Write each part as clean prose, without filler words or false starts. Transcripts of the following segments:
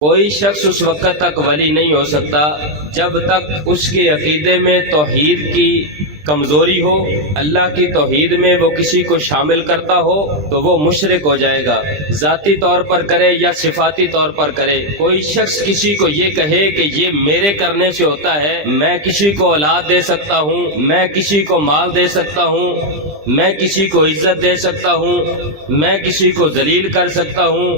کوئی شخص اس وقت تک ولی نہیں ہو سکتا جب تک اس کے عقیدے میں توحید کی کمزوری ہو، اللہ کی توحید میں وہ کسی کو شامل کرتا ہو تو وہ مشرک ہو جائے گا، ذاتی طور پر کرے یا صفاتی طور پر کرے۔ کوئی شخص کسی کو یہ کہے کہ یہ میرے کرنے سے ہوتا ہے، میں کسی کو اولاد دے سکتا ہوں، میں کسی کو مال دے سکتا ہوں، میں کسی کو عزت دے سکتا ہوں، میں کسی کو ذلیل کر سکتا ہوں،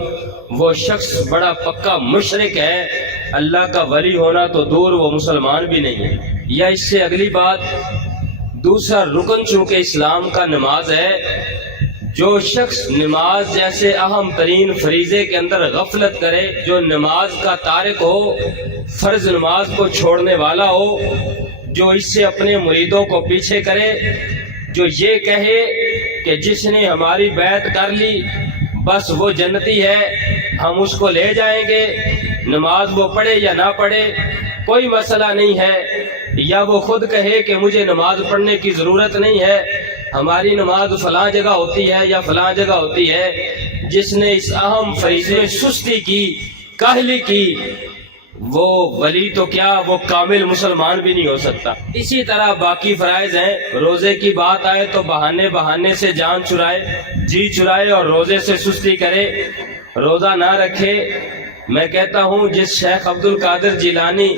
وہ شخص بڑا پکا مشرک ہے، اللہ کا ولی ہونا تو دور، وہ مسلمان بھی نہیں ہے۔ یا اس سے اگلی بات، دوسرا رکن چونکہ اسلام کا نماز ہے، جو شخص نماز جیسے اہم ترین فریضے کے اندر غفلت کرے، جو نماز کا تارک ہو، فرض نماز کو چھوڑنے والا ہو، جو اس سے اپنے مریدوں کو پیچھے کرے، جو یہ کہے کہ جس نے ہماری بیعت کر لی بس وہ جنتی ہے، ہم اس کو لے جائیں گے، نماز وہ پڑھے یا نہ پڑھے کوئی مسئلہ نہیں ہے، یا وہ خود کہے کہ مجھے نماز پڑھنے کی ضرورت نہیں ہے، ہماری نماز فلاں جگہ ہوتی ہے یا فلاں جگہ ہوتی ہے، جس نے اس اہم فریضے میں سستی کی، کاہلی کی، وہ ولی تو کیا، وہ کامل مسلمان بھی نہیں ہو سکتا۔ اسی طرح باقی فرائض ہیں، روزے کی بات آئے تو بہانے سے جان چرائے، جی چرائے اور روزے سے سستی کرے، روزہ نہ رکھے۔ میں کہتا ہوں جس شیخ عبد القادر جیلانی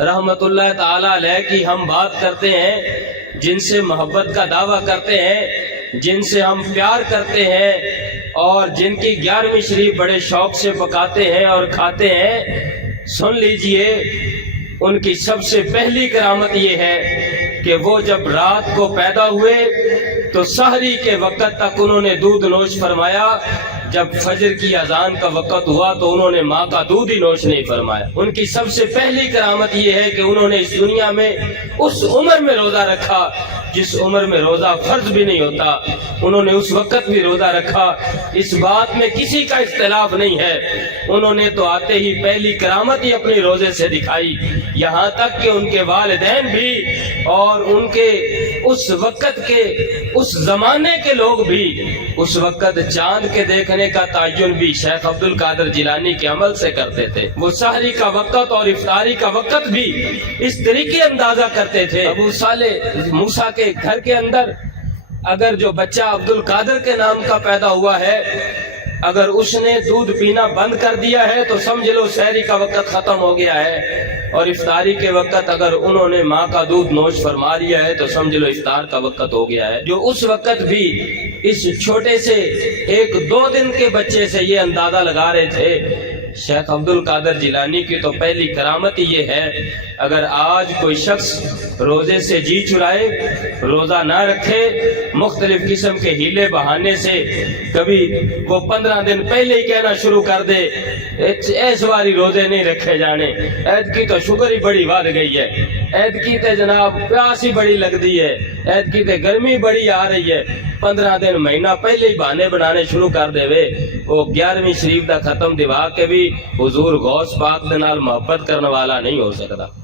رحمت اللہ تعالی علیہ کی ہم بات کرتے ہیں، جن سے محبت کا دعویٰ کرتے ہیں، جن سے ہم پیار کرتے ہیں اور جن کی 11ویں شریف بڑے شوق سے پکاتے ہیں اور کھاتے ہیں، سن لیجئے ان کی سب سے پہلی کرامت یہ ہے کہ وہ جب رات کو پیدا ہوئے تو سحری کے وقت تک انہوں نے دودھ نوش فرمایا، جب فجر کی اذان کا وقت ہوا تو انہوں نے ماں کا دودھ ہی نوش نہیں فرمایا۔ ان کی سب سے پہلی کرامت یہ ہے کہ انہوں نے اس دنیا میں اس عمر میں روزہ رکھا جس عمر میں روزہ فرض بھی نہیں ہوتا، انہوں نے اس وقت بھی روزہ رکھا، اس بات میں کسی کا اختلاف نہیں ہے۔ انہوں نے تو آتے ہی پہلی کرامت ہی اپنی روزے سے دکھائی، یہاں تک کہ ان کے والدین بھی اور ان کے اس وقت کے اس زمانے کے لوگ بھی اس وقت چاند کے دیکھنے کا تعین بھی شیخ عبد القادر جیلانی کے عمل سے کرتے تھے۔ وہ سحری کا وقت اور افطاری کا وقت بھی اس طریقے اندازہ کرتے تھے۔ ابو صالح موسیٰ کے گھر کے اندر اگر جو بچہ عبد القادر کے نام کا پیدا ہوا ہے، اگر اس نے دودھ پینا بند کر دیا ہے تو سمجھ لو سحری کا وقت ختم ہو گیا ہے، اور افطاری کے وقت اگر انہوں نے ماں کا دودھ نوش فرما لیا ہے تو سمجھ لو افطار کا وقت ہو گیا ہے۔ جو اس وقت بھی اس چھوٹے سے 1-2 دن کے بچے سے یہ اندازہ لگا رہے تھے، شیخ عبد القادر جیلانی کی تو پہلی کرامت یہ ہے، اگر آج کوئی شخص روزے سے جی چرائے، روزہ نہ رکھے، مختلف قسم کے ہیلے بہانے سے کبھی وہ 15 دن پہلے ہی کہنا شروع کر دے ایس واری روزے نہیں رکھے جانے، عید کی تو شوگر ہی بڑی بڑھ گئی ہے، عید کی تے جناب پیاس ہی بڑی لگتی ہے، عید کی تے گرمی بڑی آ رہی ہے، 15 دن مہینہ پہلے ہی بہانے بنانے شروع کر دے وے، وہ 11ویں شریف دا ختم دوا کے بھی حضور غوث پاک دے نال محبت کرنے والا نہیں ہو سکتا۔